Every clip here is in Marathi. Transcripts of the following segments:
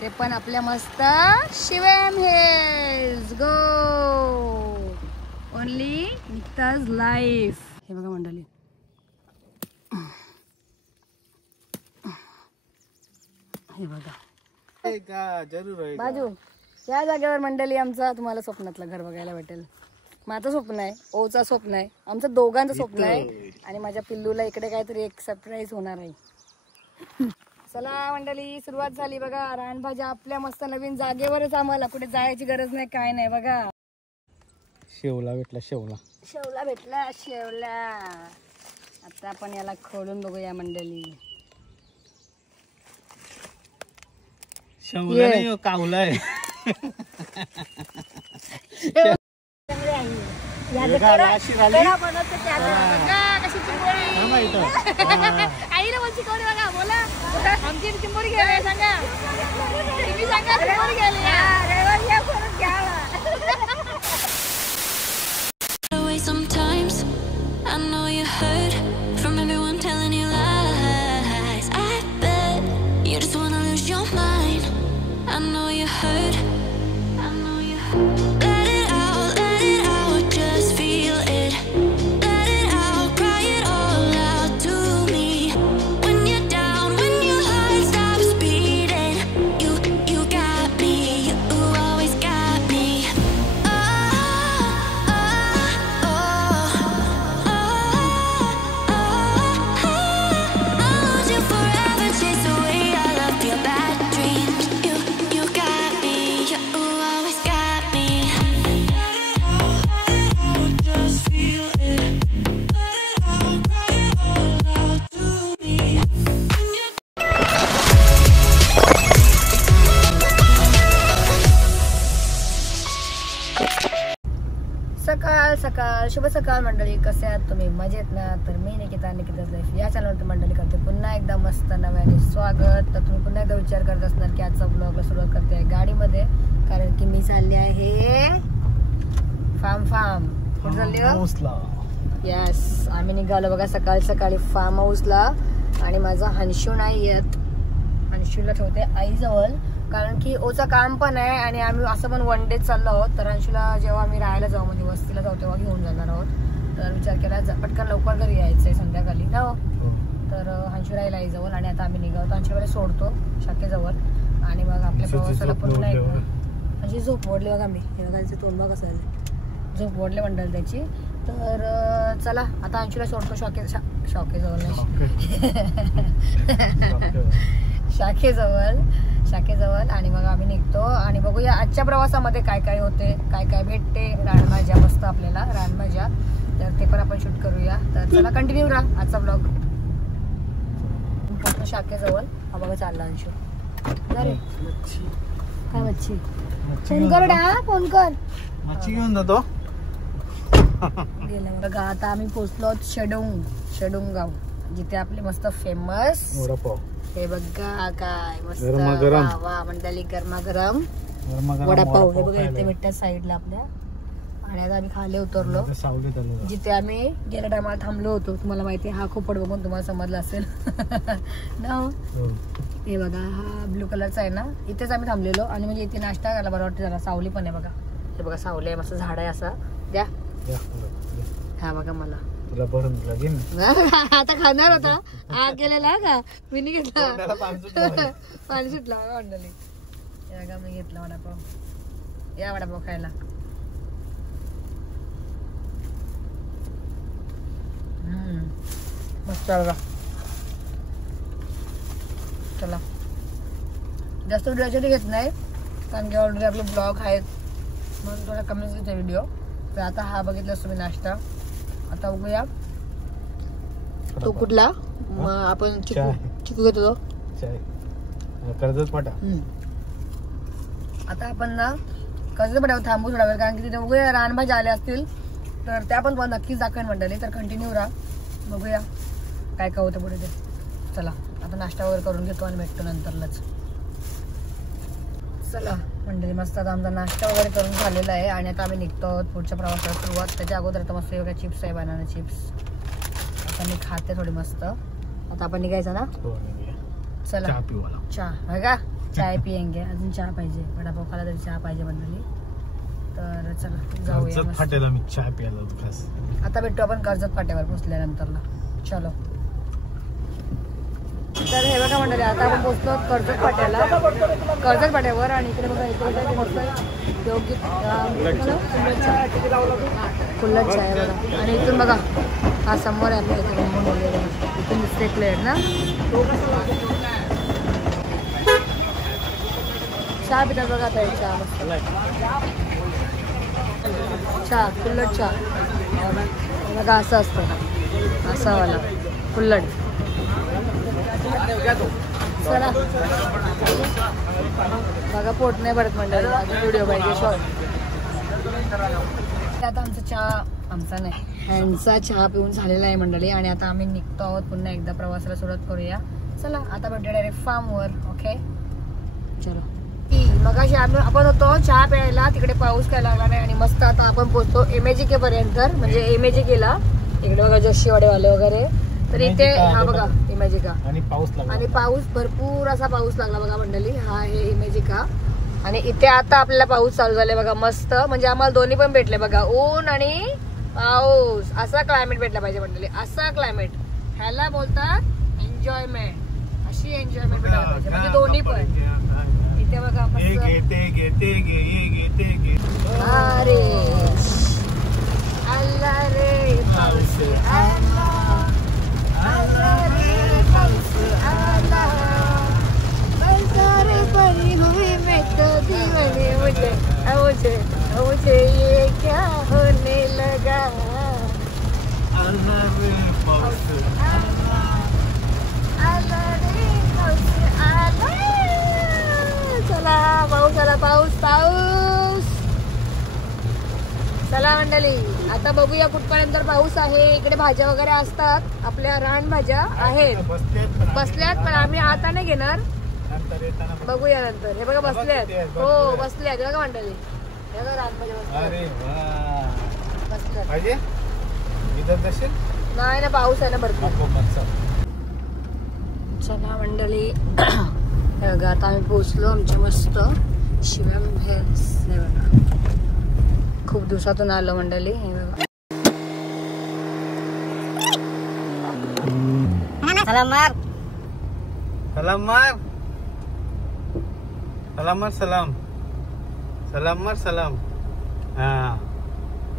ते पण आपल्या मस्त शिवम हिल्स. गो ओनली निक्ताज लाईफ. हे बघा मंडळी, हे बघा बाजू या जागेवर मंडळी आमचा तुम्हाला स्वप्नातलं घर बघायला भेटेल. माझं स्वप्न आहे, ओचं स्वप्न आहे, आमचं दोघांचं स्वप्न आहे आणि माझ्या पिल्लूला इकडे काहीतरी एक सरप्राईज होणार आहे. चला मंडळी सुरुवात झाली बघा. रानभाज्या आपल्या मस्त नवीन जागेवरच, आम्हाला कुठे जायची गरज नाही काय नाही. बघा शेवला भेटला, शेवला भेटला शेवला. आता आपण याला खोलून बघूया मंडळी. शेवला नाही कावला आहे. आईला बोलची कोणी बघा बोला. आमची चिंबोरी घ्यायला सांगा, तुम्ही सांगा चिंबोरी घ्यायला. Sometimes I know you heard from everyone telling you lies. I bet you just wanna lose your mind. I know you heard. I know you heard. Let it out, just feel it. Let it out, cry it all out to me. When you're down, when your heart stops beating, you got me, you always got me. सकाळ सकाळ शुभ सकाळ मंडळी. कसे आहात तुम्ही? मजेत ना? तर मी निकिताज लाईफ या चॅनलवरती मंडळी करते पुन्हा एकदा मस्त नव्याने स्वागत. तर तुम्ही पुन्हा एकदा विचार करत असणार की आजचा ब्लॉगला सुरुवात करते आहे गाडीमध्ये, कारण की मी चालली आहे फार्म. कुठे चालली हो? यस, आम्ही निघालो बघा सकाळी सकाळी फार्म हाऊसला. आणि माझा हंशू नाही येत, हंशूला ठेवते आईजवळ, कारण की ओचं काम पण आहे आणि आम्ही असं पण वन डे चाललो आहोत. तर अंशूला जेव्हा आम्ही राहायला जाऊ म्हणजे वस्तीला जाऊ तेव्हा घेऊन जाणार आहोत. तर विचार केला पटकन लवकर घरी यायचंय संध्याकाळी ना हो. तर अंशू राहिला आईजवळ आणि आता आम्ही निघावतो. अंशूला सोडतो शाखेजवळ आणि मग आपल्या प्रवासाला पुन्हा एकदा. म्हणजे झोप ओढली बघा, मी हे बघायचं तोंड बघ कसं झालं, झोप ओढले मंडळ त्याची. तर चला आता अंशूला सोडतो शाखेजवळ आणि मग आम्ही निघतो आणि बघूया आजच्या प्रवासामध्ये काय काय होते, काय काय भेटते. रानभाज्या मस्त आपल्याला रानभाज्या, तर ते पण आपण शूट करूया. तर चला कंटिन्यू राहा आजचा ब्लॉग. शाखेजवळ हा बघा चालला अंशू. अरे काय मच्छी? फोन कर डा, फोन कर. मच्छी घेऊन जातो. गेलं बघा. आता आम्ही पोहोचलो शेडुंग गाव, जिथे आपले मस्त फेमस वडापाव. हे बघा काय मस्त गरमागरम मंडळी गरमागरम वडापाव. हे बघा इथे भेटतात साईडला आपल्या. आणि आता आम्ही खाली उतरलो जिथे आम्ही गेल्या टायमाला थांबलो होतो. तुम्हाला माहिती आहे हा खोपड बघून तुम्हाला समजलं असेल ना. हे बघा हा ब्लू कलरचा आहे ना, इथेच आम्ही थांबलेलो. आणि म्हणजे इथे नाश्ता करायला बरं वाटतं. जरा सावली पण आहे बघा. हे बघा सावली आहे, मस्त झाड आहे असा. द्या हा बघा मला आता खाणार होता आग गेलेला का मी नाही घेतला. पाणी सुटला मंडळी. बघा मी घेतला वडापाव. या वडापाव खायला. मस्त बघा. चला जास्त व्हिडिओ घेत नाही कारण की ऑलरेडी आपले ब्लॉग आहेत म्हणून थोडा कमीच घेते व्हिडिओ. तर आता हा बघितला तुम्ही नाश्ता. आता बघूया तो कुठला. आपण चिकू घेतो कर्जत पाटा. आता आपण ना कर्जत पाट्यावर थांबू थोडा वेळ, कारण की तिथे बघूया रानभाज्या आल्या असतील तर त्या पण नक्कीच दाखवेन मंडळी. तर कंटिन्यू राहा, बघूया काय काय होतं पुढे ते. चला आता नाश्ता वगैरे करून घेतो आणि भेटतो नंतरलाच. चला मंडळी मस्त आता आमचा नाश्ता वगैरे करून झालेला आहे आणि आता आम्ही निघतो आहोत पुढच्या प्रवासाला सुरुवात. त्याच्या अगोदर आता मस्त एवढ्या चिप्स आहे, बनाना चिप्स. आता मी खाते थोडी मस्त. आता आपण निघायचं ना. चला चहा बघा चाय पियेंगे. अजून चहा पाहिजे, वडापाव खाला तरी चहा पाहिजे मंडळी. तर चला जाऊया मस्त. फाट्याला मी चहा प्यायला होतो खास. आता भेटू आपण कर्जत फाट्यावर पोहोचल्यानंतरला. चलो. तर हे बघा मंडळी, आता आपण पोहोचलो कर्जत फाट्यावर आणि इकडे बघा इकडे मस्त योगी कुल्लट चहा आहे बघा. आणि इथून बघा हा समोर आहे आपल्या इथे इथून दिसते प्लेट ना. चहा पितात बघा आता चहा मस्त चहा कुल्लट चहा बघा असं असतं असा वाला कुल्लट. चला बघा पोट नाही भरत मंडळी. व्हिडिओ पाहिजे शॉर्ट. आता आमचा चहा आमचा नाही ह्यांचा चहा पिऊन झालेला आहे मंडळी. आणि आता आम्ही निघतो आहोत पुन्हा एकदा प्रवासाला सुरुवात करूया. चला आता भेटूया डायरेक्ट फार्मवर. ओके चलो. मगाशी आपण होतो चहा प्यायला, तिकडे पाऊस काय लागला नाही आणि मस्त आता आपण पोहोचतो MAGK पर्यंत. म्हणजे MAGKला इकडे बघा जोशीवाडेवाले वगैरे. तर इथे हा बघा MAGK आणि पाऊस भरपूर असा पाऊस लागला बघा मंडळी. हा आहे MAGK आणि इथे आता आपल्याला पाऊस चालू झालाय बघा मस्त. म्हणजे आम्हाला दोन्ही पण भेटले बघा, ऊन आणि पाऊस. असा क्लायमेट भेटला पाहिजे मंडळी. असा क्लायमेट ह्याला बोलतात एन्जॉयमेंट. अशी एन्जॉयमेंट भेटायला पाहिजे म्हणजे दोन्ही पण. इथे बघा अरे अल्ला रे पाऊस आला, अल्ला रे पाऊस आला, बरसारे पड़ी हुई मैं तो दीवाने. मुझे ये क्या होने लगा. अल्ला रे पाऊस आला, अल्ला रे पाऊस आला. चला पाऊस आला, पाऊस पाऊस. चला मंडळी आता बघूया कुठपर्यंत पाऊस आहे. इकडे भाज्या वगैरे असतात, आपल्या रान भाज्या आहेत बसल्यात, पण आम्ही आता नाही घेणार, बघूया नंतर. हे बघा बसल्यात, हो बसल्यात बघा मंडळी. हे बघा रान भाज्या बसल्यात. नाही ना पाऊस आहे ना भरपूर. चला मंडळी हे बघा आता आम्ही पोहोचलो आमच्या मस्त शिवम हिल्स. हे बघा खूप दिवसातून आलो मंडळी. हे बघा सलाम मार सलाम मार सलाम मार सलाम सलाम मार सलाम. हा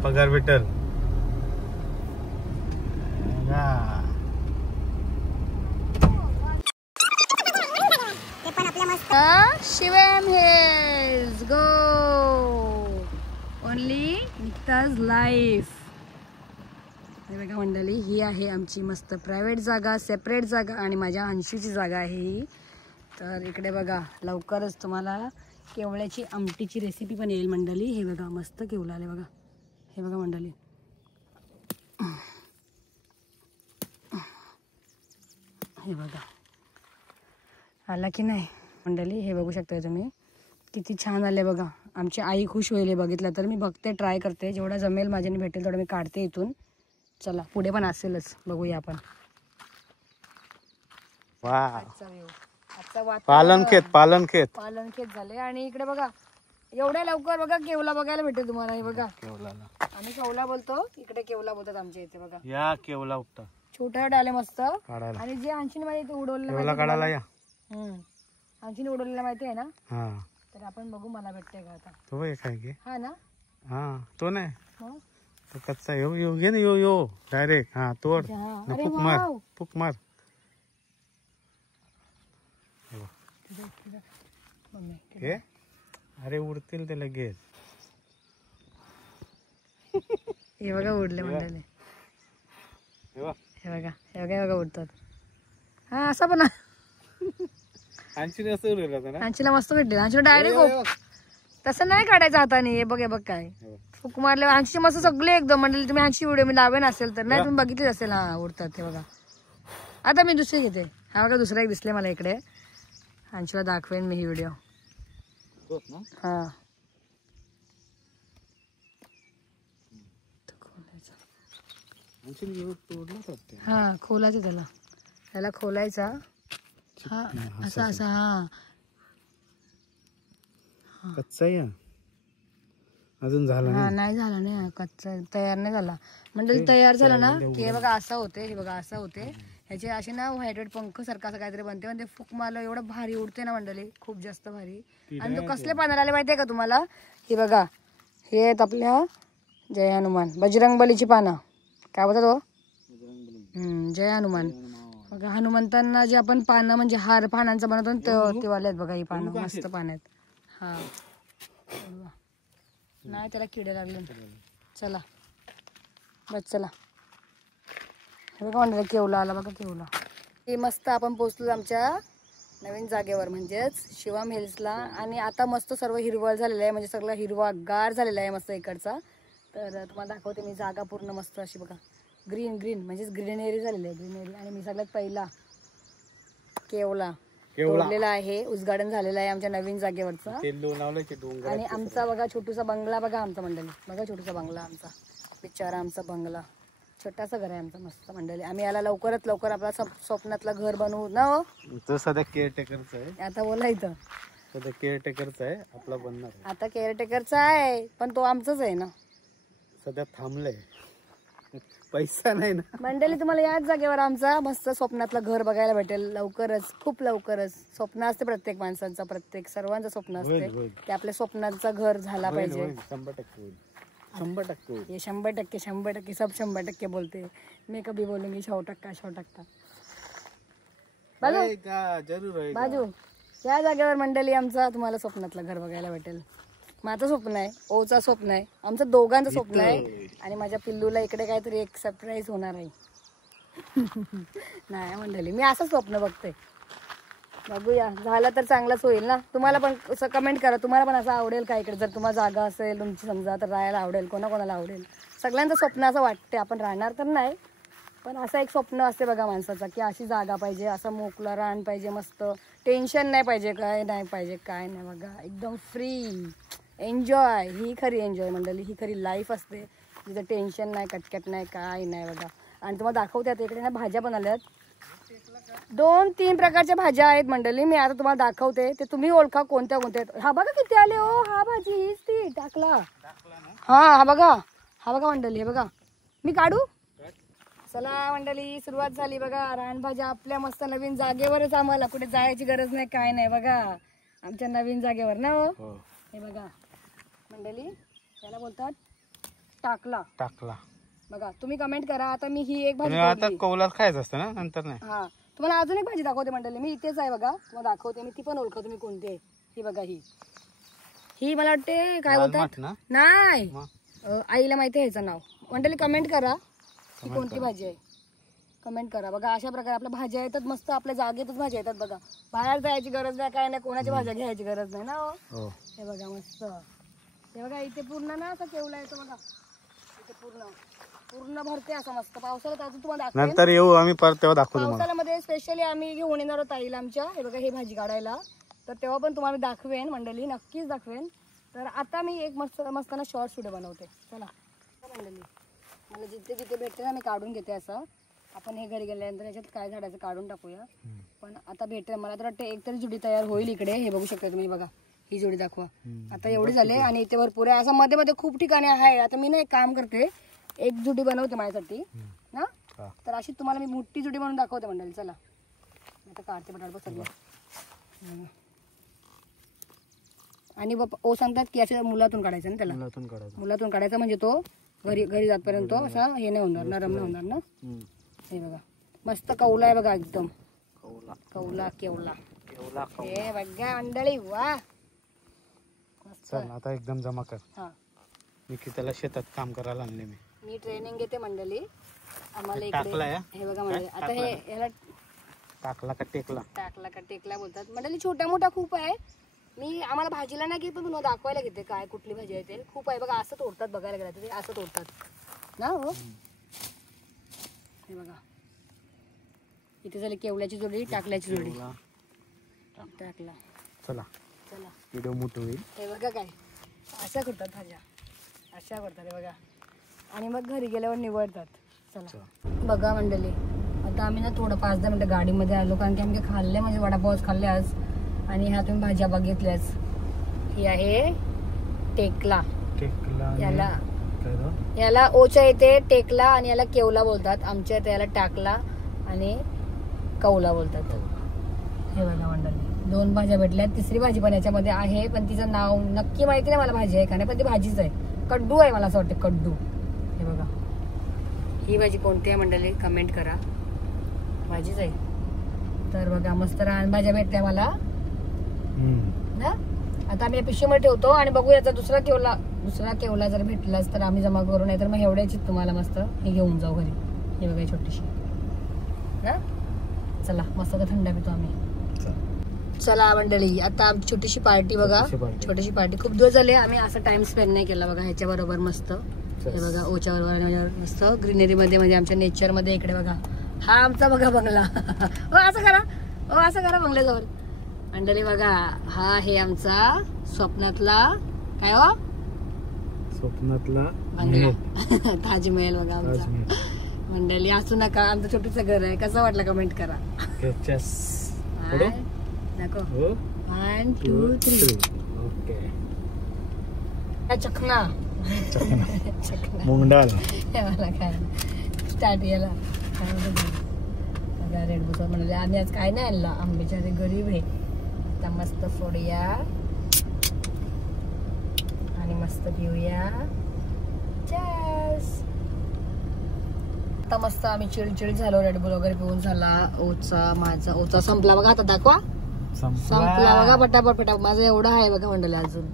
पगार भेटल. शिवम हिल्स गो ओनली निक्ताज लाईफ. हे बघा मंडळी ही आहे आमची मस्त प्रायव्हेट जागा, सेपरेट जागा आणि माझ्या अंशूची जागा आहे ही. तर इकडे बघा लवकरच तुम्हाला केवळ्याची आमटीची रेसिपी पण येईल मंडळी. हे बघा मस्त केवळा आले बघा. हे बघा मंडळी हे बघा आला की नाही मंडळी. हे बघू शकता तुम्ही किती छान आले बघा. आमची आई खुश होईल बघितलं तर. मी बघते ट्राय करते जेवढा जमेल माझ्याने भेटेल तेवढं मी काढते इथून. चला पुढे पण असेलच बघूया आपण. पालनखेत झाले आणि इकडे बघा एवढ्या लवकर बघा केवला बघायला भेटेल तुम्हाला. हे बघा आम्ही केवला बोलतो, इकडे केवला बोलतात आमच्या इथे बघा. या केवला उपटा छोटा डाले मस्त. आणि जे आणखीन माझ्या इथे उडवलेलं आणखीन उडवलेला माहिती आहे ना. तर आपण बघू मला भेटते का आता. तो काय की हा ना. हा तो नाही तो कच्चा यो यो घे ना यो यो डायरेक्ट. हा तोड फुक मार फुक मार. हे अरे उडतील ते लगेच. हे बघा उडले मंडळी. हे बघा हे बघा उडतात. हा असं पण आंशीला मस्त भेटले. आंशीला डायरेक्ट तसं नाही काढायचं हाताने. हे बघ काय फुक मारले आंशी मस्त सगळे एकदम मंडळी. तुम्ही आंशी व्हिडिओ मी लावेन असेल तर. नाही तुम्ही बघितलेच असेल. हा उडतात ते बघा. आता मी दुसरी घेते. हा बघा दुसरा एक दिसले मला इकडे. आंशीला दाखवेन मी ही व्हिडिओ. हा हा खोलायचं त्याला खोलायचा. हा असा असा. हा कच्चा आहे अजून झाला हा नाही. नाही झाला नाही कच्चा तयार नाही झाला. मंडळी तयार झालं ना की हे बघा असं होते. हे बघा असं होते. ह्याचे असे ना व्हाईट पंख सारखं असं काहीतरी बनते. पण ते फुक मारलं एवढं भारी उडते ना मंडळी, खूप जास्त भारी. आणि तो कसले पानाला आले माहितीये का तुम्हाला? हे बघा हे आहेत आपल्या जय हनुमान बजरंगबलीची पानं. काय बोलतात तो? जय हनुमान. बघा हनुमंतांना जे आपण पानं म्हणजे हार पानांचं बनवतो ते वाले आहेत बघा. ही पानं मस्त पानं आहेत. हा नाही त्याला किडे लागले. चला बस चला. हे बघा म्हणलं केवला आला बघा केवला. हे मस्त आपण पोहोचलो आमच्या नवीन जागेवर म्हणजेच शिवम हिल्सला. आणि आता मस्त सर्व हिरवळ झालेलं आहे म्हणजे सगळं हिरवागार झालेला आहे मस्त इकडचा. तर तुम्हाला दाखवते मी जागा पूर्ण मस्त अशी बघा ग्रीन ग्रीन म्हणजेच ग्रीनरी झालेली आहे ग्रीनरी. आणि मी सगळ्यात पहिला केवला तोडलेला आहे. उद्घाटन झालेलं आहे आमच्या नवीन जागेवरचा. आणि आमचा बघा छोटूसा बंगला बघा आमचा मंडळी. बघा छोटूसा बंगला आमचा बिचारा आमचा बंगला. छोटासा घर आहे आमचा मस्त मंडळी. आम्ही याला लवकरात लवकर आपला स्वप्नातला घर बनवू ना. हो तो सध्या केअरटेकरचा आहे. आता बोला इथं सध्या केअरटेकरचा आहे आपला बनणार. आता केअरटेकरचा आहे पण तो आमचाच आहे ना. सध्या थांबलंय पैसा नाही ना मंडळी. तुम्हाला याच जागेवर आमचा मस्त स्वप्नातलं घर बघायला भेटेल लवकरच खूप लवकरच. स्वप्न असते प्रत्येक माणसांचं प्रत्येक सर्वांचं स्वप्न असते की आपल्या स्वप्नांचा घर झाला पाहिजे. 100% होईल 100% होईल. ये 100% सब 100% बोलते. मैं कभी बोलूंगी 100%. जरूर बाजू या जागेवर मंडळी आमचा तुम्हाला स्वप्नातलं घर बघायला भेटेल. माझं स्वप्न आहे, ओचा स्वप्न आहे, आमचं दोघांचं स्वप्न आहे. आणि माझ्या पिल्लूला इकडे काहीतरी एक सरप्राईज होणार आहे. नाही मंडळी मी असं स्वप्न बघते. बघूया झालं तर चांगलंच होईल ना. तुम्हाला पण कमेंट करा तुम्हाला पण असं आवडेल का इकडे. जर तुम्हाला जागा असेल तुमची समजा तर राहायला आवडेल. कोणाकोणाला आवडेल. सगळ्यांचं स्वप्न असं वाटते. आपण राहणार तर नाही पण असं एक स्वप्न असते बघा माणसाचं की अशी जागा पाहिजे असं मोकळं रान पाहिजे मस्त. टेन्शन नाही पाहिजे काय नाही पाहिजे काय नाही बघा एकदम फ्री एन्जॉय. ही खरी एन्जॉय मंडळी. ही खरी लाईफ असते जिथं टेन्शन नाही कटकट नाही काय नाही बघा. आणि तुम्हाला दाखवते आता इकडे ना भाज्या पण आल्यात. 2-3 प्रकारच्या भाज्या आहेत मंडळी. मी आता तुम्हाला दाखवते ते तुम्ही ओळखा कोणत्या कोणत्या. हा बघा किती आले हो. हा भाजी हीच ती टाकला. हा बघा मंडळी. हे बघा मी काढू. चला मंडळी सुरुवात झाली बघा. रानभाज्या आपल्या मस्त नवीन जागेवरच. आम्हाला कुठे जायची गरज नाही काय नाही बघा आमच्या नवीन जागेवर ना. हो हे बघा मंडळी त्याला बोलतात टाकला. बघा तुम्ही कमेंट करा. आता मी ही एक भाजी आता कौलात खायचं असतं ना नंतर नाही. हा तुम्हाला अजून एक भाजी दाखवते मंडळी. मी इथेच आहे बघा तुम्हाला दाखवते. मी ती पण ओळखा तुम्ही कोणती आहे. ही बघा ही मला वाटते काय बोलतात नाही आईला माहिती आहे ह्याचं नाव. मंडळी कमेंट करा ही कोणती भाजी आहे. कमेंट करा बघा. अशा प्रकारे आपल्या भाज्या येतात मस्त. आपल्या जागेतच भाज्या येतात बघा. बाहेर जायची गरज नाही काय नाही. कोणाची भाज्या घ्यायची गरज नाही ना. हो हे बघा मस्त. हे बघा इथे पूर्ण ना असं केवला येतो बघा. इथे पूर्ण भरते असं मस्त. पावसाळ्यात अजून तुम्हाला दाखवेन. नंतर येऊ आम्ही परत तेव्हा दाखवू. पावसाळ्यामध्ये स्पेशली आम्ही घेऊन येणार आहोत आईला आमच्या. हे बघा ही भाजी काढायला. तर तेव्हा पण तुम्हाला दाखवेन मंडळी नक्कीच दाखवेन. तर आता मी एक मस्त ना शॉर्ट व्हिडिओ बनवते. चला मंडळी मला जिथे जिथे भेटते ना मी काढून घेते असं. आपण हे घरी गेल्यानंतर याच्यात काय झाडाचं काढून टाकूया. पण आता भेटेल मला तर वाटतं एक तरी जुडी तयार होईल इकडे. हे बघू शकता तुम्ही बघा ही जोडी दाखवा. आता एवढी झाली आणि इथे भरपूर आहे असं मध्ये मध्ये खूप ठिकाणी आहे. आता मी ना एक काम करते एक जुडी बनवते माझ्यासाठी ना. तर अशी तुम्हाला मी मोठी जुडी बनवून दाखवते मंडळी. चला आता काढते पटापट सगळं. आणि ओ सांगतात की अशा मुलातून काढायचं ना त्याला. मुलातून काढायचं म्हणजे तो घरी जातपर्यंत असा हे नाही होणार नरम नाही होणार ना. हे बघा मस्त कौला आहे बघा एकदम कौला केवला. हे बघा मंडळी वा. चल आता एकदम जमा कर. हा मी की त्याला शेतात काम करायला आणले. मी ट्रेनिंग घेते मंडळी आम्हाला इकडे. हे बघा मंडळी आता हे याला टाकला का टेकला बोलतात मंडळी. छोटा मोठा खूप आहे. मी आम्हाला भाजीला नाही घेत पण तुम्हाला दाखवायला घेते काय कुठली भाजी आहे ते. खूप आहे बघा असं तोडतात बघायला गेलं ते असं तोडतात ना. हो हे बघा इथे झाली केवल्याची जोडी टाकल्याची जोडी. टाकला. चला व्हिडिओ मोठं होईल. हे बघा काय अशा करतात भाज्या अशा करतात हे बघा. आणि मग घरी गेल्यावर निवडतात. चला बघा मंडळी आता आम्ही ना थोडं 5-10 मिनिटं गाडीमध्ये आलो कारण की आम्ही खाल्ले म्हणजे वडापावच खाल्ले आज. आणि ह्या तुम्ही भाज्या बघितल्याच. ही आहे टेकला. आणि याला काय तो? याला ओच्या इथे टेकला आणि याला केवला बोलतात. आमच्या इथे याला टाकला आणि कौला बोलतात. हे बघा मंडळी 2 भाज्या भेटल्या. तिसरी भाजी पण याच्यामध्ये आहे, पण तिचं नाव नक्की माहिती नाही मला भाजी आहे का नाही, पण ती भाजीच आहे. कड्डू आहे मला असं वाटतं, कड्डू. हे बघा ही भाजी कोणती आहे मंडळी कमेंट करा. भाजीच आहे. तर बघा मस्त रान भाज्या भेटल्या मला ना. आता आम्ही पिशवीमध्ये ठेवतो आणि बघू याचा दुसरा केवला जर भेटलाच तर आम्ही जमा करू, नाही तर मग एवढ्याची तुम्हाला मस्त हे घेऊन जाऊ घरी. हे बघा छोटीशी ना. चला मस्त थंड पितो आम्ही. चला मंडळी आता आमची छोटीशी पार्टी बघा. छोटीशी पार्टी. खूप दिवस झाले आम्ही असा टाइम स्पेंड नाही केला बघा ह्याच्या बरोबर. मस्त हे बघा ओच्या बरोबर मस्त ग्रीनरी मध्ये म्हणजे आमच्या नेचर मध्ये. इकडे बघा हा आमचा बघा बंगला. असं करा बंगल्याजवळ मंडळी बघा. हा आहे आमचा स्वप्नातला काय हो स्वप्नातला बंगला. ताजमहल बघा आमचा. मंडळी असू नका, आमचं छोटूचं घर आहे. कसं वाटलं कमेंट करा. नको 1 2 3 ओके. चकना मुंगडाल मला काय स्टार्ट याला रेड बुसा म्हणले. आम्ही आज काय नाही आणला, आंब्याच्या गरीब आहे. आता मस्त फोडूया आणि मस्त पिऊया. आता मस्त आम्ही चिडचिड झालो. रेडबुल वगैरे पिऊन झाला. माझा ओचा संपला बघा. आता दाखवा. संपला बघा पटापट. माझं एवढं आहे बघा मंडळी अजून.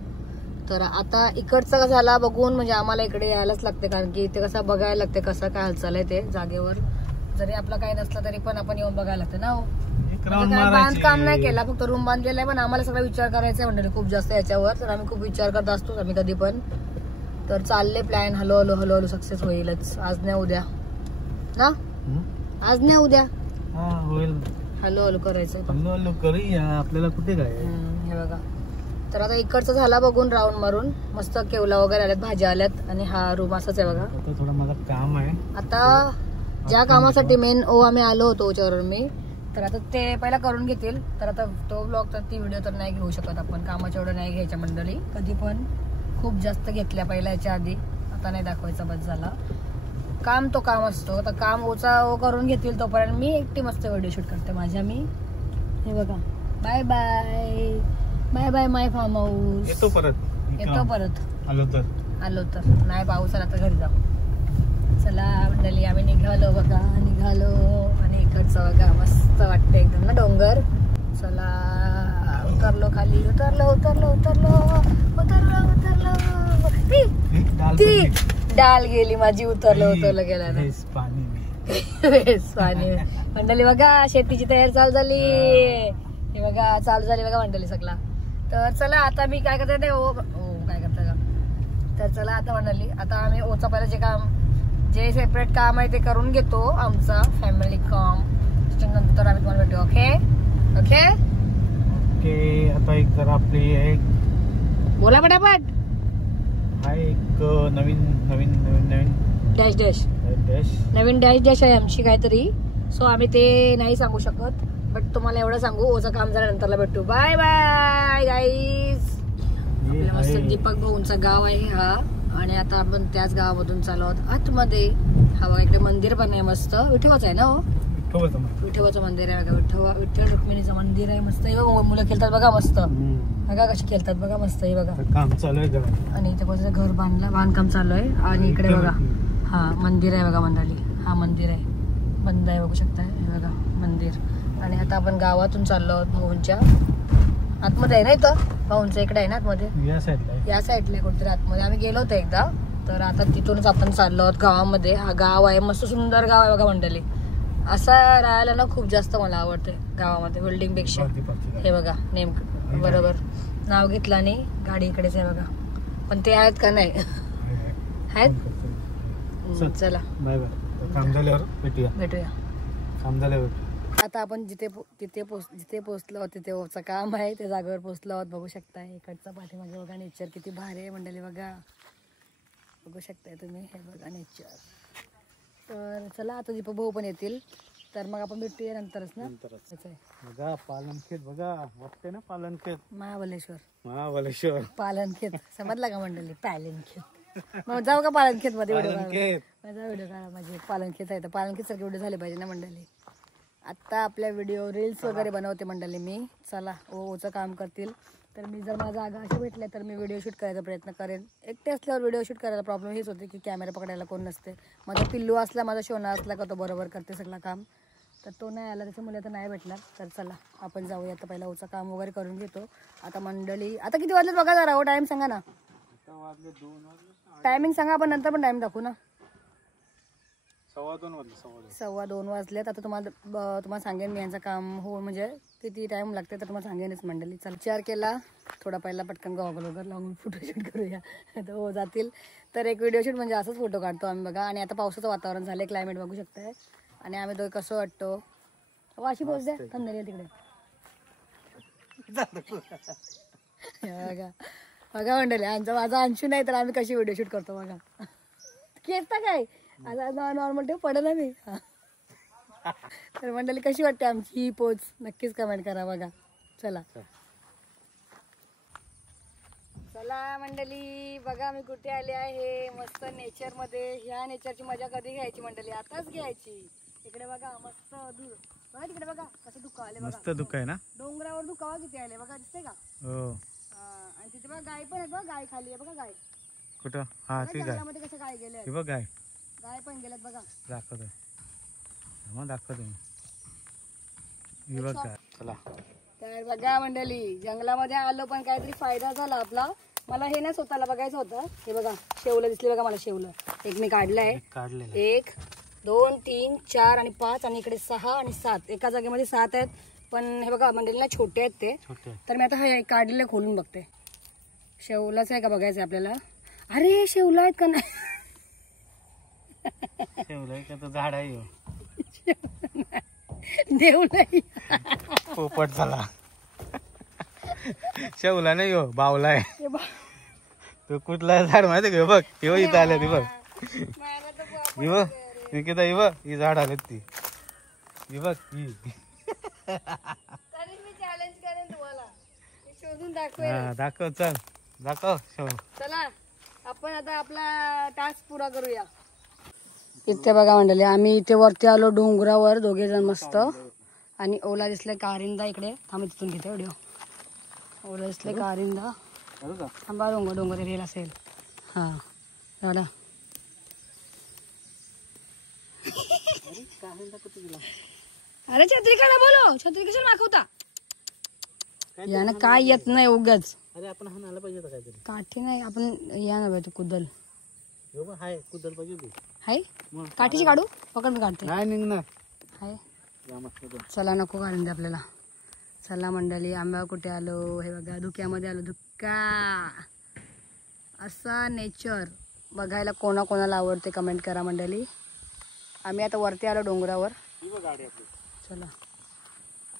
तर आता इकडचा झाला बघून म्हणजे आम्हाला इकडे यायलाच लागते, कारण की इथे कसं बघायला लागते कसं काय हालचाल आहे ते जागेवर. जरी आपलं काही नसलं तरी पण आपण येऊन बघायला लागतं ना. बांधकाम नाही केला, फक्त रूम बांधलेला आहे, पण आम्हाला सगळा विचार करायचा आहे मंडळी खूप जास्त याच्यावर. तर आम्ही खूप विचार करत असतो आम्ही कधी पण. तर चालले प्लॅन हळूहळू सक्सेस होईलच. आज नाही उद्या ना. आज नाही उद्या हळूहळू करायचं. हळूहळू करूया, आपल्याला कुठे काय. हे बघा. तर आता इकडचं झाला बघून राऊंड मारून. मस्त केवला वगैरे आल्यात, भाज्या आल्यात आणि हा रूम असाच आहे बघा. आता थोडं मला काम आहे. आता ज्या कामासाठी मेन आम्ही आलो होतो ओच्यावर मी, तर आता ते पहिला करून घेतील. तर आता तो ब्लॉग तर ती व्हिडिओ तर नाही घेऊ शकत आपण. कामाच्या एवढं नाही घ्यायच्या मंडळी कधी पण. खूप जास्त घेतल्या पहिल्या याच्या आधी, आता नाही दाखवायचा बस झाला. काम तो काम असतो. आता काम करून घेतील तोपर्यंत मी एकटी मस्त व्हिडिओ शूट करते माझ्या मी. हे बघा बाय बाय बाय बाय माय फार्म हाऊस. येतो परत आलो तर नाही पाऊस आला तर घरी जाऊ. चला मंडळी आम्ही निघालो बघा. आणि इकडचं बघा मस्त वाटतं एकदम ना डोंगर. चला उतरलो खाली. उतरलो ती डाल गेली माझी. उतरलो गेला ना पाणी. मंडळी बघा शेतीची तयारी चालू झाली. हे बघा चालू झाली बघा मंडळी सगळा. तर चला आता मी काय करते काय करता का. तर चला आता मंडळी आता आम्ही ओचा पहिला जे सेपरेट काम आहे ते करून घेतो आमचा फॅमिली काम. त्याच्यानंतर आम्ही तुम्हाला भेटू. ओके. आता एक तर आपली एक बोला पटापट. हा एक नवीन डॅश नवीन डॅश आहे आमची काहीतरी. सो आम्ही ते नाही सांगू शकत, बट तुम्हाला एवढं सांगू ओचं काम झाल्यानंतरला भेटू. Bye bye guys. आपल्या मस्त दीपक भाऊंचा गाव आहे हा. आणि आता आपण त्याच गावामधून चालू आहोत आतमध्ये. हा बघा इकडे मंदिर पण आहे मस्त. विठोबाचं आहे ना हो. विठोबाचं मंदिर आहे बघा. विठ्ठल रुक्मिणीचं मंदिर आहे मस्त. मुलं खेळतात बघा मस्त. बघा कशी खेळतात बघा मस्त. हे बघा काम चालू आहे आणि इथे कोणाचं घर बांधकाम चालू आहे. आणि इकडे बघा हा मंदिर आहे बघा मंडळी. हा मंदिर आहे बंद आहे बघू शकता. हे बघा मंदिर. आणि आता आपण गावातून चाललो आहोत भाऊंच्या आतमध्ये आहे ना. इथं भाऊंच्या इकडे आहे ना आतमध्ये. या साईडला कुठेतरी आतमध्ये आम्ही गेलो होतो एकदा. तर आता तिथूनच आपण चाललो आहोत गावामध्ये. हा गाव आहे मस्त सुंदर गाव आहे बघा मंडळी. असा राहायला ना खूप जास्त मला आवडते गावामध्ये बिल्डिंग पेक्षा. हे बघा नेमकं बरोबर नाव घेतलं आणि गाडी इकडेच आहे बघा. पण ते आहेत का नाही आहेत. चला बाय बाय. काम झाल्यावर भेटूया. काम झाल्यावर आता आपण जिथे पोहोचलो आहोत तिथे ओचं काम आहे. त्या जागेवर पोहोचलो आहोत बघू शकता. इकडचा पाठीमागे बघा नेचर किती भारी आहे मंडळी बघा. बघू शकताय तुम्ही. हे बघा नेचर. तर चला आता दीपक भाऊ पण येतील. तर मग आपण भेटूया नंतरच ना. बघा पालनखेत बघा, वाटते ना पालनखेत. महाबलेश्वर पालनखेत समजला का मंडळी? पालनखेत. मग जाऊ का पालनखेत मध्ये व्हिडिओ काढा. माझे पालनखेत आहे तर पालनखेत सारखे व्हिडिओ झाले पाहिजे ना मंडळी. आता आपल्या व्हिडिओ रील्स वगैरे बनवते मंडळी मी. चला ओचं काम करतील तर मी जर माझा जागा अशी भेटले तर मी व्हिडिओ शूट करायचा प्रयत्न करेन. एकटे असल्यावर व्हिडिओ शूट करायला प्रॉब्लेम हेच होते की कॅमेरा पकडायला कोण नसते. माझा पिल्लू असला, माझा शोना असला का तो बरोबर करते सगळं काम. तर तो नाही आला त्याच्यामुळे आता नाही भेटणार. तर चला आपण जाऊया. आता पहिला ओचं काम वगैरे करून घेतो. आता मंडळी आता किती वाजलेत बघा जरा. टाइम सांगा ना. टायमिंग सांगा, आपण नंतर पण टाइम दाखवू ना. 2:15 वाजलेत. आता तुम्हाला सांगेन मी यांचं काम हो म्हणजे किती टाइम लागते तर तुम्हाला सांगेनच मंडळी. चला विचार केला थोडा पहिला पटकन गॉगल वगैरे लावून फोटोशूट करूया तर हो जातील. तर एक व्हिडिओ शूट म्हणजे असंच फोटो काढतो आम्ही बघा. आणि आता पावसाचं वातावरण झालं, क्लायमेट बघू शकताय. आणि आम्ही दोघे कसं वाटतो वाशी पोच द्या थंडरी तिकडे बघा. बघा मंडळी माझा अंशू नाही तर आम्ही कशी व्हिडिओ शूट करतो बघा. केसता काय आता नॉर्मल ठेव पडेल ना मी. तर मंडळी कशी वाटते आमची ही पोच नक्कीच कमेंट करा बघा. चला मंडळी बघा मी कुठे आले आहे. मस्त नेचर मध्ये. ह्या नेचरची मजा कधी घ्यायची मंडळी? आताच घ्यायची. इकडे बघा मस्त दूर बघा, तिकडे बघा कसं धुकं आले. मस्त धुकं आहे ना डोंगरावर. धुकावा किती आले बघा, दिसते का? हो. आणि तिथे बघा गाय पण आहे बघा. गाय खाली आहे बघा. गाय कुठं? हा ती गाय. कसं गाय गेले बघ गाय. गाय पण गेल्यात बघा. दाखवतोय मग दाखवतोय बघ गाय. चला तर बघा मंडळी जंगलामध्ये आलो पण काहीतरी फायदा झाला आपला. मला हे ना स्वतःला बघायचं होतं. हे बघा शेवलं दिसले बघा मला. शेवलं एक मी काढलंय. 1 2 3 4 आणि 5 आणि इकडे 6 आणि 7. एका जागेमध्ये 7 आहेत. पण हे बघा मंडळीला छोटे आहेत ते. तर मी आता हे काढलेलं खोलून बघते. शेवलाच आहे का बघायचं आपल्याला. अरे शेवला आहेत का नाही? शेवलाय का तो झाड आहे देवलाय. पोपट झाला. शेवला नाही हो बावला आहे तो. कुठला झाड माहिती का? बघ हे इथं आल्या ती बघ. ही बघ निकिता ही बघ ही झाड आलेत ती. ही बघ ही दाखव. चल दाखव. चला आपण आता आपला टास्क पुरा करूया. इथे बघा मंडळी आम्ही इथे वरती आलो डोंगरावर दोघे जण मस्त. आणि ओला दिसले कारिंदा इकडे. थांबे तिथून घेते व्हिडिओ. ओला दिसले कारिंदा. थांबा डोंगर रेल असेल. हा झाला. अरे छत्री करा बोलो. छत्री कशाला मागवता? यानं काय येत नाही उगाच. अरे आपण हाणायला पाहिजे होतं काहीतरी. काठी नाही आपण या ना तू कुदल हाय कुदल पाहिजे. हाय काठीची काढू पकड मी काढते. नाही निघणार. हाय चला नको काढून दे आपल्याला. चला मंडळी आंबा कुठे आलो. हे बघा धुक्यामध्ये आलो. धुक्का असा नेचर बघायला कोणाला आवडते कमेंट करा मंडळी. आम्ही आता वरती आलो डोंगरावर. चला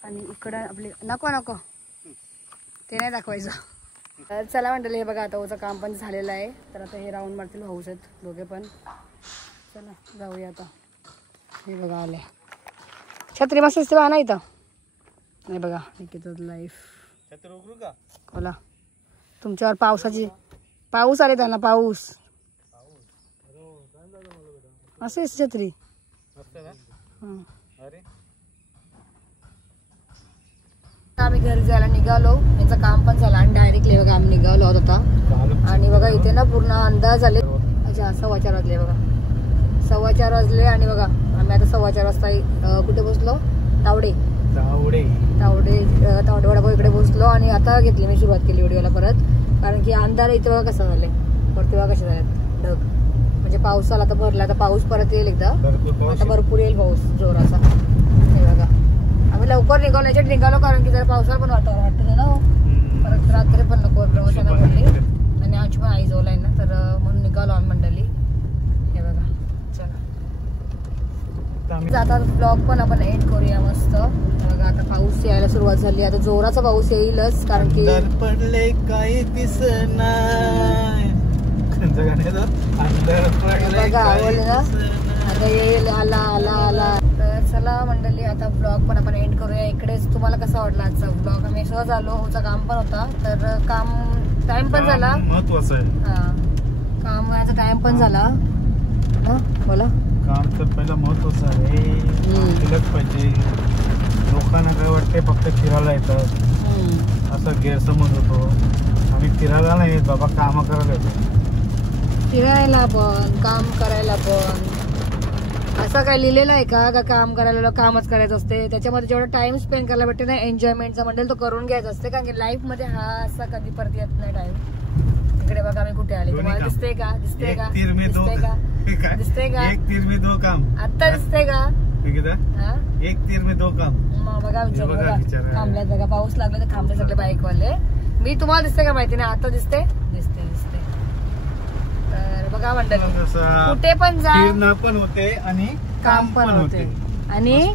आणि इकडं आपली नको ते नाही दाखवायचं. तर चला मंडळी हे बघा आता ओचं काम पण झालेलं आहे. तर आता हे राऊंड मारतील भाऊस आहेत दोघे पण. चला जाऊया आता. हे बघा आले. छत्री मस्त दिसते बघा ना इथं. नाही बघा निकिताच लाईफ. छत्री उघडू का? खोला. तुमच्यावर पाऊस आले त्यांना. पाऊस असं छत्री. आम्ही घरी जायला निघालो. यांचं काम पण झालं आणि डायरेक्टली बघा आम्ही निघालो आहोत आता. आणि बघा इथे ना पूर्ण अंदाज आले. अच्छा 4:15 वाजले बघा. 4:15 वाजले आणि बघा आम्ही आता 4:15 वाजता कुठे बसलो? तावडे वडापाव इकडे बसलो. आणि आता घेतली मी सुरुवात केली व्हिडिओला परत. कारण की अंधार इथे बघा कसा झालाय. वरती बघा कसे झालेत ढग. म्हणजे पाऊस आला तर भरला. आता पाऊस परत येईल एकदा. आता भरपूर येईल पाऊस जोराचा. हे बघा आम्ही लवकर निघालो. याच्यात निघालो कारण की जरा पावसाला पण वातावरण वाटतं ना. परत रात्री पण नको प्रवासाला बोलली. आणि आमची पण आई जवळ आहे ना तर म्हणून निघालो आम्ही मंडळी. हे बघा चला जाता ब्लॉग पण आपण एंड करूया मस्त. बघा आता पाऊस यायला सुरुवात झाली. आता जोराचा पाऊस येईलच कारण की पडले काही दिसना. बघा आवडले ना. आता येईल. आला. तर चला मंडळी आता ब्लॉग पण आपण एंड करूया इकडेच. तुम्हाला कसा वाटला आजचा ब्लॉग? आम्ही सहज आलो, होचा काम पण होता, तर काम टाइम पण झाला, महत्वाचं आहे. हा काम व्हायचा टाइम पण झाला. बोला. काम तर पहिलं महत्वाचं आहे, केलंच पाहिजे. लोकांना काय वाटते फक्त फिरायला येतात असं गैरसमज होतो. आम्ही फिरायला नाही येत बाबा, काम करायला येतो. फिरायला पण काम करायला पण असं काय लिहिलेलं आहे का काम करायला कामच करायचं असते? त्याच्यामध्ये जेवढा टाइम स्पेंड करायला भेटते ना एन्जॉयमेंटचा मंडळ, तो करून घ्यायचा असते. कारण की लाईफ मध्ये हा असा कधी परत येत नाही टाइम. इकडे बघा मी कुठे आले, तुम्हाला दिसते का? दिसते का? दिसते का? दिसते का? एक तीर में दो काम. आता दिसते का? एक तीर में दो काम. बघा विचार थांबल्यात बघा, पाऊस लागला तर थांबले सगळे बाईकवाले. मी तुम्हाला दिसते का माहिती नाही, आता दिसते. दिसते दिसते. तर बघा मंडळी, कुठे पण जा, फिरणं पण होते आणि काम पण होते आणि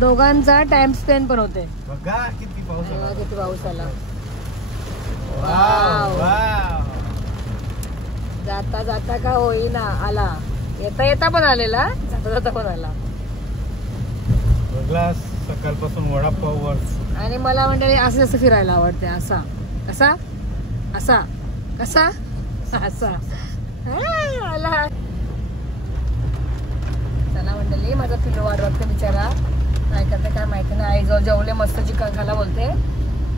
दोघांचा टाइम स्पेंड पण होते. बघा किती पाऊस आला. किती पाऊस आला. जाता जाता का होईना आला, येता येता पण आलेला, जाता जाता पण आला. सकाळपासून वडापाव. आणि मला मंडळी असं जास्त फिरायला आवडते. असा कसा असा कसा असा आला. चला मंडळी, माझा पिल्लू वाट बघते बिचारा, काय करते काय माहिती नाही. आई जवळ जेवले मस्त चिकन खायला बोलते.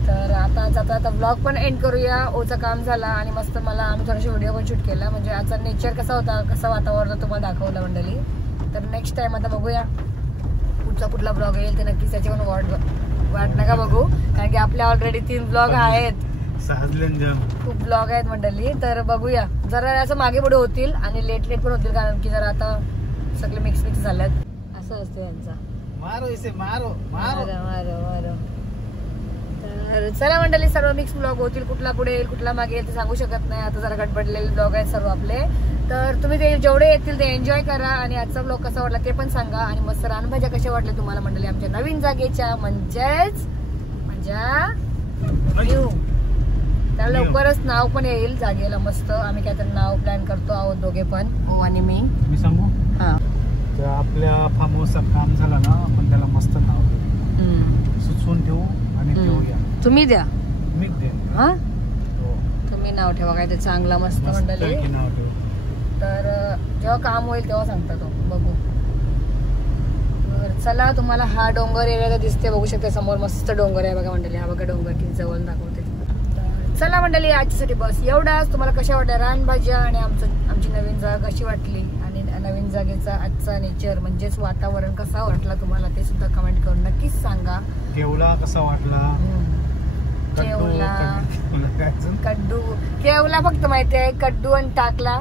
तर आता जाता आता ब्लॉग पण एंड करूया. ओचं काम झाला आणि मस्त मला आम्ही थोडासा व्हिडिओ पण शूट केला. म्हणजे आजचा नेचर कसा होता, कसं वातावरण तुम्हाला दाखवलं मंडळी. तर नेक्स्ट टाइम आता बघूया पुढचा कुठला ब्लॉग येईल ते नक्कीच. त्याची पण वाट नका बघू, कारण की आपल्या ऑलरेडी 3 ब्लॉग आहेत, खूप ब्लॉग आहेत मंडळी. तर बघूया, जरा असं मागे पुढे होतील आणि लेट पण होतील, कारण की जरा आता सगळे मिक्स झाल्यात. असं असतं यांचा मारो इसे मारो मारो मारो मारो. तर चला मंडळी, सर्व मिक्स ब्लॉग होतील. कुठला पुढे येईल कुठला मागे येईल ते सांगू शकत नाही. आता जरा गडबडलेले ब्लॉग आहेत सर्व आपले. तर तुम्ही ते जेवढे येतील ते एन्जॉय करा. आणि आजचा ब्लॉग कसा वाटला ते पण सांगा. आणि मस्त रानभाज्या कशा वाटल्या तुम्हाला मंडळी आमच्या नवीन जागेच्या, म्हणजेच माझ्या न्यू. त्या लवकरच नाव पण येईल जागेला मस्त. आम्ही काहीतरी नाव प्लॅन करतो आहोत दोघे पण, हो आणि मी सांगू. हा, आपल्या फार्म हाऊसचं काम झालं ना, आपण त्याला मस्त नाव देऊ, सुचवून ठेवू आणि देऊया. तुम्ही द्या, मी दे. हा तुम्ही नाव ठेवा काय ते चांगलं मस्त मंडळी. तर जेव्हा काम होईल तेव्हा सांगता तो, बघू. चला, तुम्हाला हा डोंगर एरिया दिसते, बघू शकता समोर मस्त डोंगर आहे बघा मंडळी. हा बघा डोंगर किती जवळ दाखवते. चला मंडळी, आजच्यासाठी बस एवढाच. तुम्हाला कशा वाटल्या रानभाज्या आणि आमची नवीन जागा कशी वाटली आणि नवीन जागेचा आजचा नेचर म्हणजेच वातावरण कसा वाटला तुम्हाला ते सुद्धा कमेंट करून नक्कीच सांगा. केवला कसा वाटला? कड्डू केवला फक्त माहिती आहे, कड्डू आणि टाकला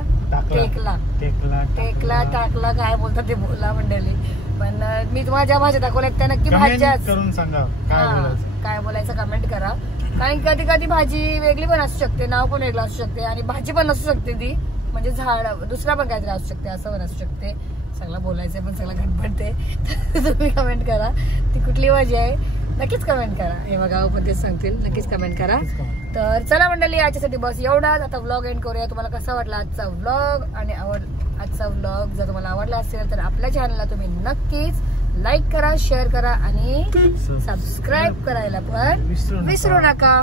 टाकला काय बोलतात ते बोला मंडळी. पण मी तुम्हाला ज्या भाज्या दाखवल्या त्या नक्की भाज्याच करून सांगा, काय बोलायचं कमेंट करा. कारण कधी कधी भाजी वेगळी पण असू शकते, नाव पण वेगळं असू शकते आणि भाजी पण असू शकते ती, म्हणजे झाड दुसरा पण काहीतरी असू शकते, असं पण असू शकते. सगळं बोलायचं पण सगळं गडबडते. तुम्ही कमेंट करा ती कुठली भाजी आहे, नक्कीच कमेंट करा. हे बघा पण तेच सांगतील, नक्कीच कमेंट करा. तर चला मंडळी, याच्यासाठी बस एवढाच. आता व्लॉग एंड करूया. तुम्हाला कसा वाटला आजचा व्लॉग आणि आजचा व्लॉग जर तुम्हाला आवडला असेल तर आपल्या चॅनलला तुम्ही नक्कीच लाईक करा, शेअर करा आणि सबस्क्राईब करायला पण विसरू नका.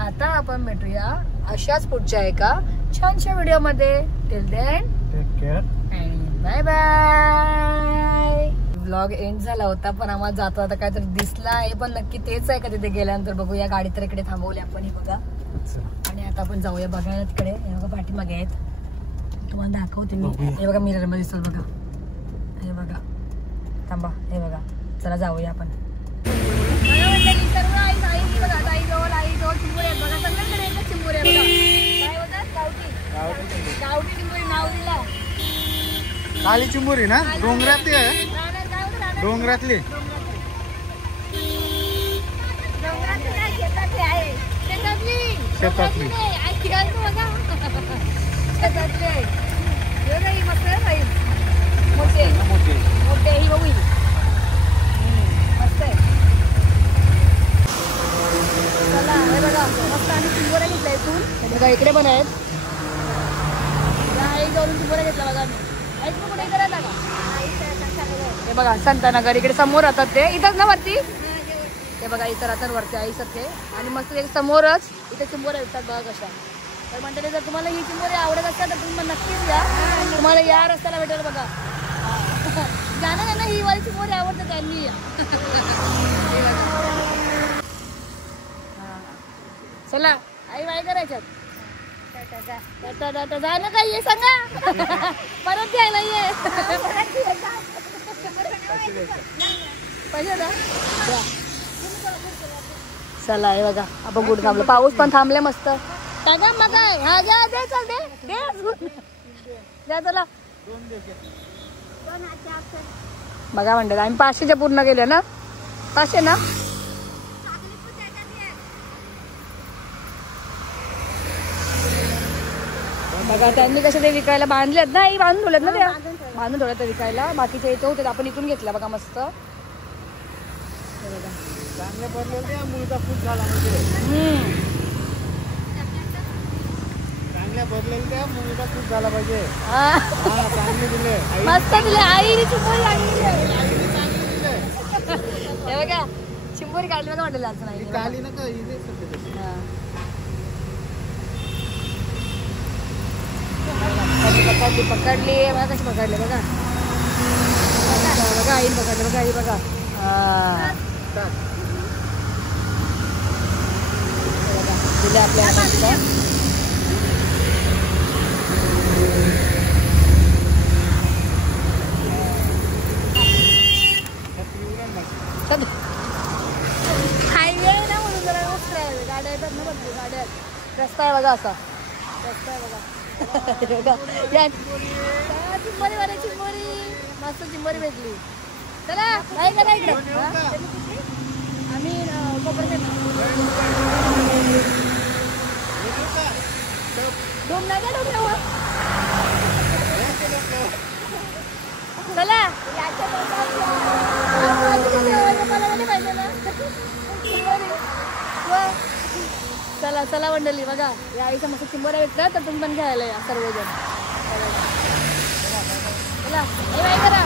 आता आपण भेटूया अशाच पुढच्या एका छानशा व्हिडिओ मध्ये. Till then take care and bye bye. Vlog end झाला होता पण आम्हाला जातो आता काहीतरी दिसला आहे, पण नक्की तेच आहे का तिथे गेल्यानंतर बघूया. गाडी तर इकडे थांबवली आपण, हे बघा. आणि आता आपण जाऊया बघायला तिकडे. हे बघा पाठीमागे आहेत, तुम्हाला दाखवते मी. हे बघा मिरर मध्ये दिसत बघा, हे बघा. थांबा, हे बघा. चला जाऊया आपण. सर्व आई बघा, आईजवळ चिंबोरे आहेत बघा, सगळ्यांकडे एकच चिंबोरे आहे बघा. काय होतात? गावठी चिंबोरी नाव दिला. काली चिंबोरी ना, डोंगरातली आहे. डोंगरातली शेतातली मोठे ही बघू मस्त आहे. चला हे बघा मस्त आम्ही चिंबोऱ्या घेतल्या इथून. बघा इकडे पण आहेत. आई जाऊन चिंबोऱ्या घेतला बघा. आम्ही ऐकून कुठे करायला का बघा संतानगर इकडे समोर राहतात ते इथंच ना वरती ते बघा इथं राहतात वरती आई सारखे आणि मस्त समोरच इथे चिंबोऱ्या येतात बघा कशा. तर मंडळी जर तुम्हाला ही चिंबोरी आवडत असेल तर तुम्ही नक्कीच या. तुम्हाला या रस्त्याला भेटेल बघा. जाणं त्यांना ही वाली चिंबोरी आवडते त्यांनी या. चला आई बाय करायच्यात जा ना काय ये सांगा परत घ्यायला ये पैसे द्या. चला हे बघा आपण कुठे थांबलो पाऊस पण थांबले मस्त काय का मग काय हा द्या दे चल दे द्या चला बघा म्हणतात आम्ही 500च्या पूर्ण केले ना 500 ना. बघा त्यांनी कसे ते विकायला बांधलेत ना बांधून ठेवलेत ना त्या बांधून ठेवल्यात विकायला बाकीचे इथे होते आपण इथून घेतला बघा मस्त. चांगले भरलेले मुलगा खूप झाला म्हणजे चांगल्या भरलेले मुलगा खूप झाला पाहिजे. चांगले दिले मस्त दिले आईने चिंबोरी हे बघा चिंबोरी काढली बघा वाटेल असं नाही काढली ना का इथे पकडली बघा कशी पकडले बघा बघा आई पकडले बघा आई बघा दिले आपल्या हायवे ना म्हणून जरा गाड्या येतात ना बघ गाड्या रस्ता आहे बघा असा रस्ता आहे बघा चिंबोरी वाले चिंबोरी मस्त चिंबोरी भेटली. चला काय करा इकडे आम्ही डोम नाही का डोंगरावर चला पाहिजे ना चला चला मंडळी बघा या आईच्या मस्त चिंबोऱ्या भेटतात तर तुम्ही पण घ्यायला या सर्वजण. चला हे बाय करा